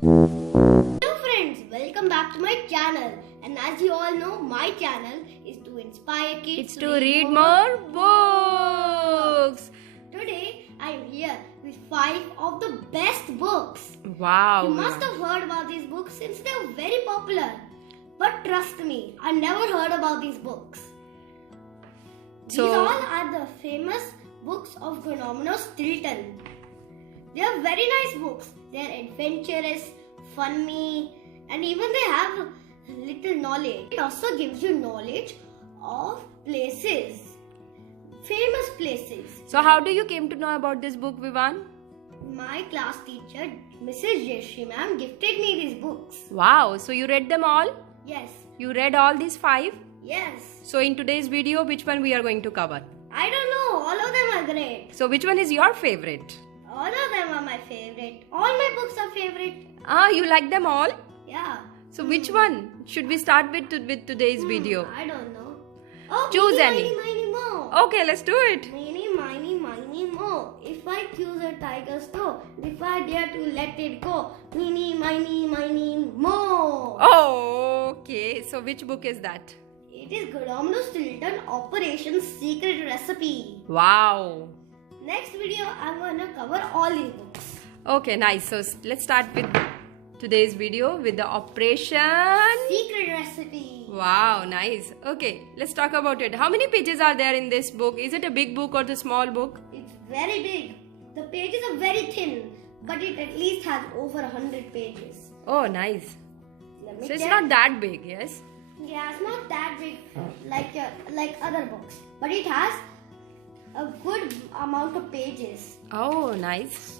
Hello friends, welcome back to my channel. And as you all know, my channel is to inspire kids to read more books. Today I am here with 5 of the best books. Wow. You must have heard about these books since they are very popular. But trust me, I never heard about these books. These all are the famous books of Geronimo Stilton. They are very nice books. They are adventurous, funny, and even they have little knowledge. It also gives you knowledge of places, famous places. So how do you came to know about this book, Vivan? My class teacher, Mrs. Jeshri ma'am, gifted me these books. Wow. So you read them all? Yes. You read all these 5? Yes. So in today's video, which one we are going to cover? I don't know. All of them are great. So which one is your favorite? All of them are my favorite. All my books are favorite. Ah, you like them all? Yeah. So which one should we start with today's video? I don't know. Oh, Choose miny, any. Miny, mo. Okay, let's do it. Miny, miny, mo. If I choose a tiger's toe, if I dare to let it go, miny, miny, mo. Oh, okay. So which book is that? It is Geronimo Stilton Operation Secret Recipe. Wow. Next video, I'm gonna cover all these books. Okay, nice. So let's start with today's video with the Operation Secret Recipe. Wow, nice. Okay, let's talk about it. How many pages are there in this book? Is it a big book or the small book? It's very big. The pages are very thin, but it at least has over 100 pages. Oh, nice. Let me So it's check. not that big, yes? Yeah, it's not that big like other books, but it has a good amount of pages. Oh, nice.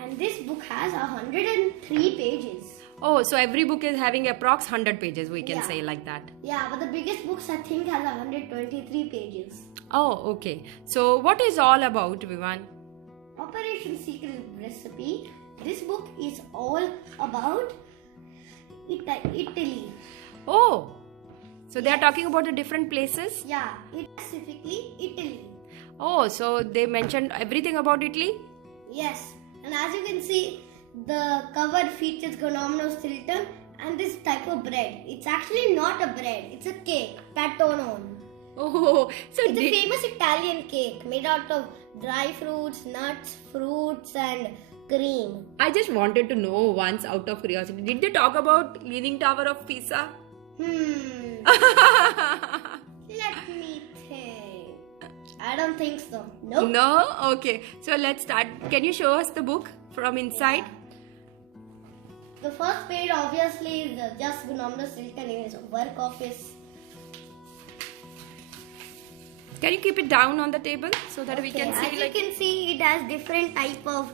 And this book has 103 pages. Oh, so every book is having approx 100 pages, we can Yeah. say like that. Yeah, but the biggest books I think has 123 pages. Oh, okay. So what is all about, Vivan? Operation Secret Recipe. This book is all about Italy. Oh, so they are talking about the different places? Yeah, specifically Italy. Oh, so they mentioned everything about Italy? Yes, and as you can see, the cover features Geronimo Stilton and this type of bread. It's actually not a bread, it's a cake, patonone. Oh, so It's a famous Italian cake made out of dry fruits, nuts, fruits and cream. I just wanted to know once out of curiosity. Did they talk about Leaning Tower of Pisa? Let me think. I don't think so. Nope. No? Okay. So let's start. Can you show us the book from inside? The first page obviously is just Geronimo Stilton in his work office. Can you keep it down on the table so that we can see? As you can see, it has different type of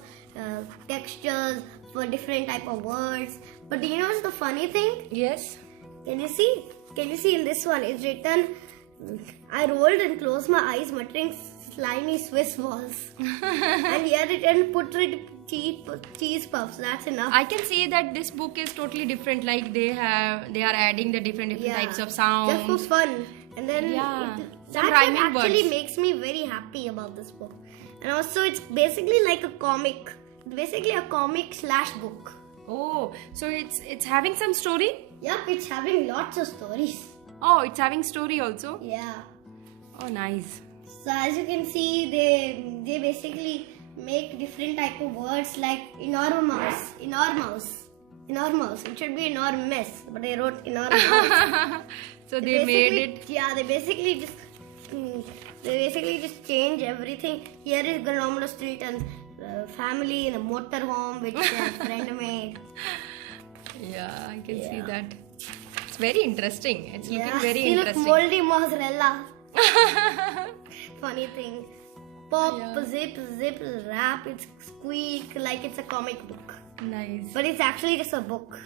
textures for different type of words. But do you know what's the funny thing? Yes. Can you see? Can you see in this one? It's written, I rolled and closed my eyes muttering slimy Swiss balls. And here written putrid cheese puffs. That's enough. I can see that this book is totally different. Like they are adding the different types of sounds. Just for fun. And then Some that rhyming actually words. makes me very happy about this book. And also it's basically like a comic. Basically a comic / book. Oh, so it's having some story? Yep, it's having lots of stories. Oh, it's having story also? Yeah. Oh, nice. So as you can see, they basically make different type of words like enormous. It should be enormous, but they wrote enormous. So they made it. Yeah, they basically just change everything. Here is Geronimo Stilton's family in a motorhome which their friend made. Yeah, I can see that. It's very interesting. It's looking very see, interesting. Look, moldy mozzarella. Funny thing. Pop, zip, rap, it's squeak like it's a comic book. Nice. But it's actually just a book.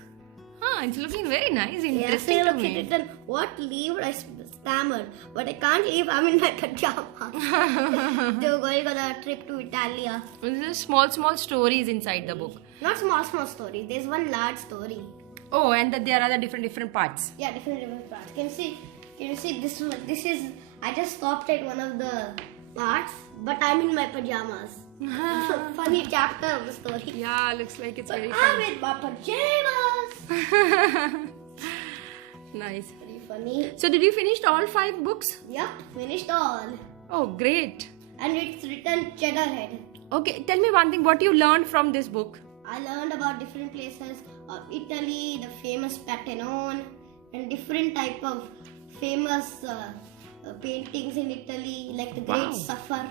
It's looking very nice, interesting Yeah, to so me. it's written, what leave I stammered, but I can't leave, I'm in my pajamas. They were going on a trip to Italia. There's small stories inside the book. Not small story, there's one large story. Oh, and that there are the different parts. Yeah, different parts. Can you see this one? This is, I just stopped at one of the parts, but I'm in my pajamas. funny chapter of the story. Yeah, looks like it's very I'm funny. in my pajamas. Nice. Very funny. So did you finish all 5 books? Yep, finished all. Oh, great. And it's written Cheddarhead. Okay, tell me one thing. What you learned from this book? I learned about different places of Italy, the famous Parthenon, and different type of famous paintings in Italy, like the Great Wow. Suffer.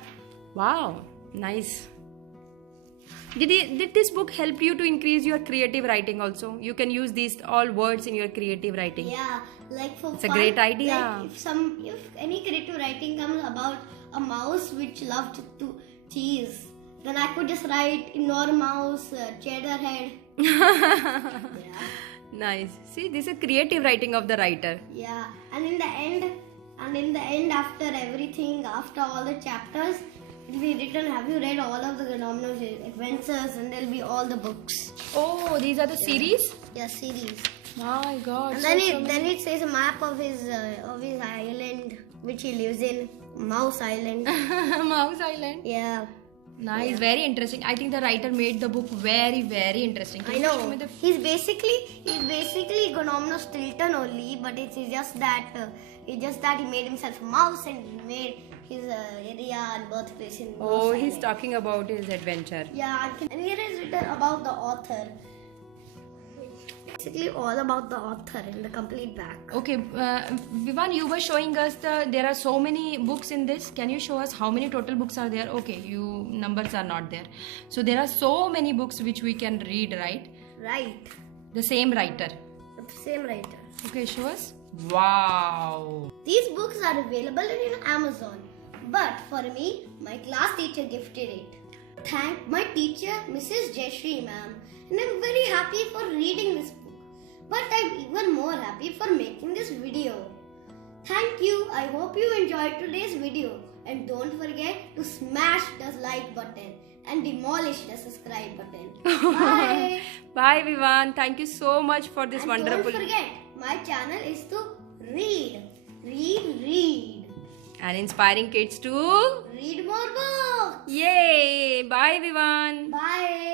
Wow, nice. Did this book help you to increase your creative writing also? You can use these all words in your creative writing. Yeah, like for It's a fun, great idea. Like if any creative writing comes about a mouse which loved to cheese, then I could just write ignore mouse, Cheddarhead. Yeah. Nice. See, this is creative writing of the writer. Yeah, and in the end, after everything, after all the chapters, it will be written. Have you read all of the Geronimo's adventures? And there'll be all the books. Oh, these are the series? Yeah, series. My God. And then it says a map of his island which he lives in, Mouse Island. Mouse Island. Yeah, Nice, very interesting. I think the writer made the book very, very interesting. Can I you show know. me the He's basically Geronimo Stilton only, but it's just that he made himself a mouse and he made his area and birthplace in Mouse Oh, he's Island. talking about his adventure. Yeah, and here is written about the author. Basically, all about the author in the complete back. Okay, Vivan, you were showing us there are so many books in this. Can you show us how many total books are there? Okay, numbers are not there. So there are so many books which we can read, right? Right. The same writer. The same writer. Okay, show us. Wow. These books are available in Amazon. But for me, my class teacher gifted it. Thank my teacher, Mrs. Jayashree ma'am. And I'm very happy for reading this book. But I'm even more happy for making this video. Thank you. I hope you enjoyed today's video. And don't forget to smash the like button and demolish the subscribe button. Bye. Bye, Vivan. Thank you so much for this And wonderful. don't forget, my channel is to read. Read. And inspiring kids to. Read more books. Yay! Bye, Vivan. Bye.